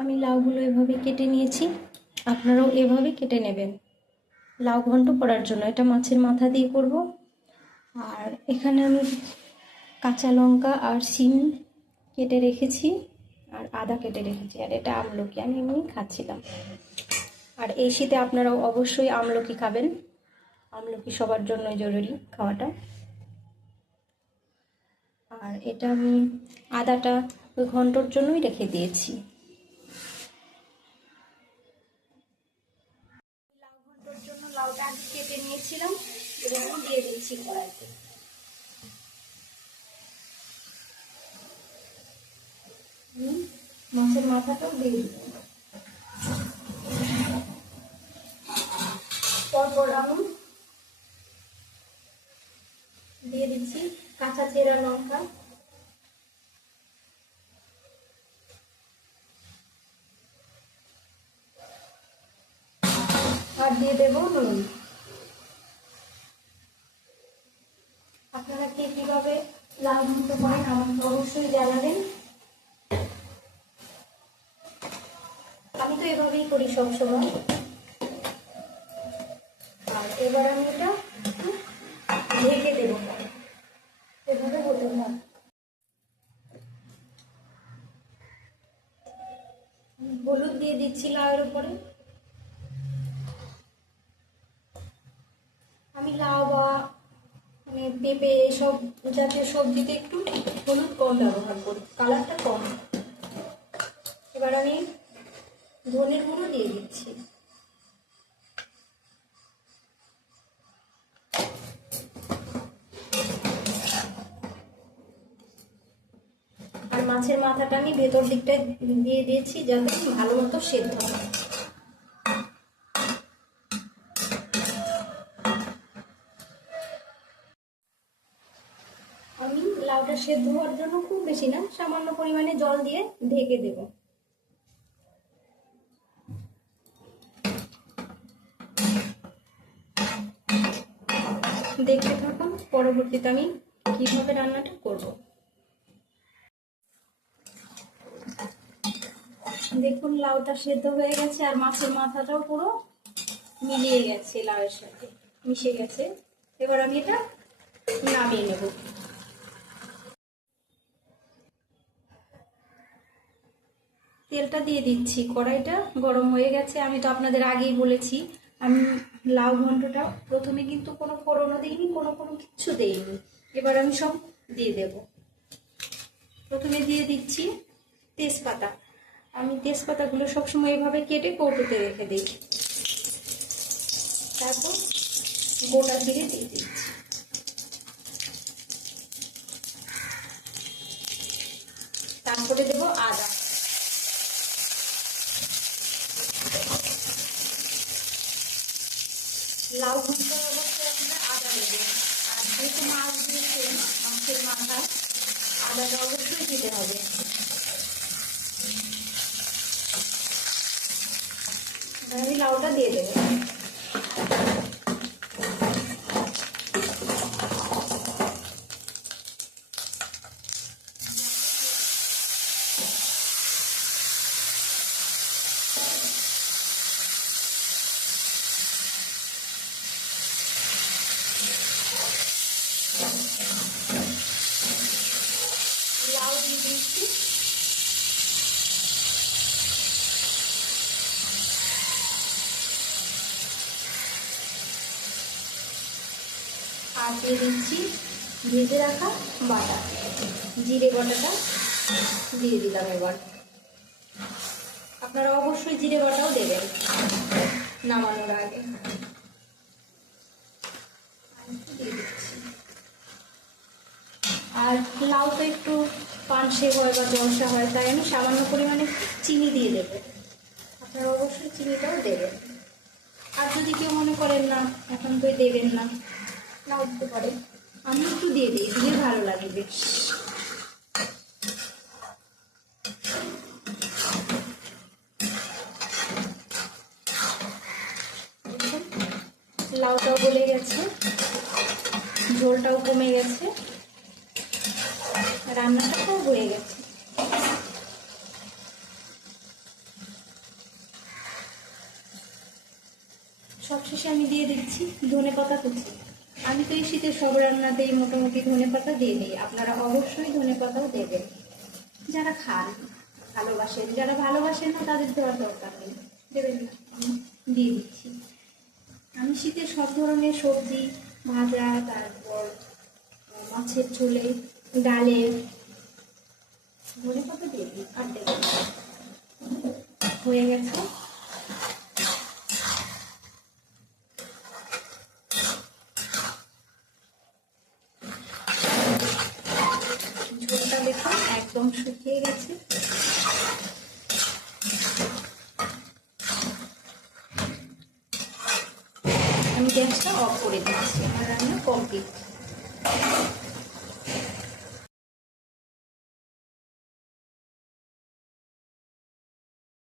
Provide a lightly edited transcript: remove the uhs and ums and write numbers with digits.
আমি লাউগুলো এভাবে কেটে নিয়েছি, আপনারাও এভাবে কেটে নেবেন লাউ ঘন্ট করার জন্য। এটা মাছের মাথা দিয়ে করব। আর এখানে আমি কাঁচা লঙ্কা আর শিম কেটে রেখেছি, আর আদা কেটে রেখেছি, আর এটা আমলকি আমি এমনি খাচ্ছিলাম। আর এই শীতে আপনারাও অবশ্যই আমলকি খাবেন, আমলকি সবার জন্যই জরুরি খাওয়াটা। আর এটা আমি আদাটা ওই ঘন্টর জন্যই রেখে দিয়েছি। লাউ ঘন্টর জন্য লাউটা আগে কেটে নিয়েছিলাম, এবার আমি দিয়ে দিচ্ছি কড়াইতে। মাছের মাথাটাও দিয়ে দিচ্ছি। পরপর আমি দিয়ে দিচ্ছি কাঁচা চেরা লঙ্কা, আর দিয়ে দেবো নুন। আপনারা কে কিভাবে লাউ ঘন্ট করেন আমাকে অবশ্যই জানাবেন। আমি তো এভাবেই করি সবসময়। আর এবার আমি এটা ঢেকে দেবো, এভাবে হতে হয়। হলুদ দিয়ে দিচ্ছি লাউয়ের উপরে। আমি লাউ বা পেঁপে এসব জাতীয় সবজিতে একটু হলুদ কম ব্যবহার করি, কালারটা কম। এবার আমি ধনের গুঁড়ো দিয়ে দিচ্ছি। আর মাছের মাথাটা আমি ভেতর দিকটায় দিয়ে দিয়েছি যাতে ভালো মতো সেদ্ধ হয়। আমি লাউটা সেদ্ধ হওয়ার জন্য খুব বেশি না, সামান্য পরিমাণে জল দিয়ে ঢেকে দেব। দেখতে থাকুন পরবর্তীতে আমি কিভাবে রান্নাটা করব। দেখুন লাউটা সেদ্ধ হয়ে গেছে, আর মাছের মাথাটাও পুরো মিলিয়ে গেছে, লাউয়ের সাথে মিশে গেছে। এবার আমি এটা নামিয়ে নেব। তেলটা দিয়ে দিচ্ছি, কড়াইটা গরম হয়ে গেছে। আমি তো আপনাদের আগেই বলেছি আমি লাউ ঘন্টটা প্রথমে কিন্তু কোনো ফোড়নও দিইনি, কোনো কিচ্ছু দেইনি। এবার আমি সব দিয়ে দেব। প্রথমে দিয়ে দিচ্ছি তেজপাতা। আমি তেজপাতাগুলো সবসময় এভাবে কেটে কৌটোতে রেখে দিই। তারপর গোটা জিরে দিয়ে দিচ্ছি। তারপরে দেবো আদা। লাউ ঘন্ট অবশ্যই আপনারা আদা দেবেন। আর যেহেতু মাছ দিয়েছেন মাছের মাথায়, আদাটা অবশ্যই দিতে হবে। আমি লাউটা দিয়ে দেবো। লাউ দিয়ে দিচ্ছি। আর দিয়ে দিচ্ছি ভেজে রাখা বাটা, জিরে বাটাটা দিয়ে দিলাম। এবার আপনারা অবশ্যই জিরে বাটাও দেবেন নামানোর আগে। দিয়ে দিচ্ছি। আর লাউ তো একটু পানসে হয় বা জলসা হয়, তাই আমি সামান্য পরিমাণে চিনি দিয়ে দেবো। আপনারা অবশ্যই চিনিটাও দেবেন। আর যদি কেউ মনে করেন না এখন তো দেবেন না, নাও দিতে পারে, আমি একটু দিয়ে দিই, দিয়ে ভালো লাগে বেশ। লাউটাও গলে গেছে, ঝোলটাও কমে গেছে, রান্নাটাও হয়ে গেছে। দিচ্ছি ধনেপাতা কুচি। আমি তো এই শীতের সব রান্নাতেই মোটামুটি ধনেপাতা দিয়ে দিই, আপনারা অবশ্যই ধনেপাতাও দেবেন যারা খান ভালোবাসেন। যারা ভালোবাসেন না তাদের দেওয়ার দরকার নেই, দেবেন না, আমি দিয়ে দিচ্ছি। আমি শীতের সব ধরনের সবজি ভাজা, তারপর মাছের ঝোলে, ডালে ধনেপাতা দিয়ে দিই। আর দেখুন হয়ে গেছে। ঝোলটা দেখুন একদম শুকিয়ে গেছে। আমি গ্যাসটা অফ করে দিচ্ছি, আমার রান্না কমপ্লিট।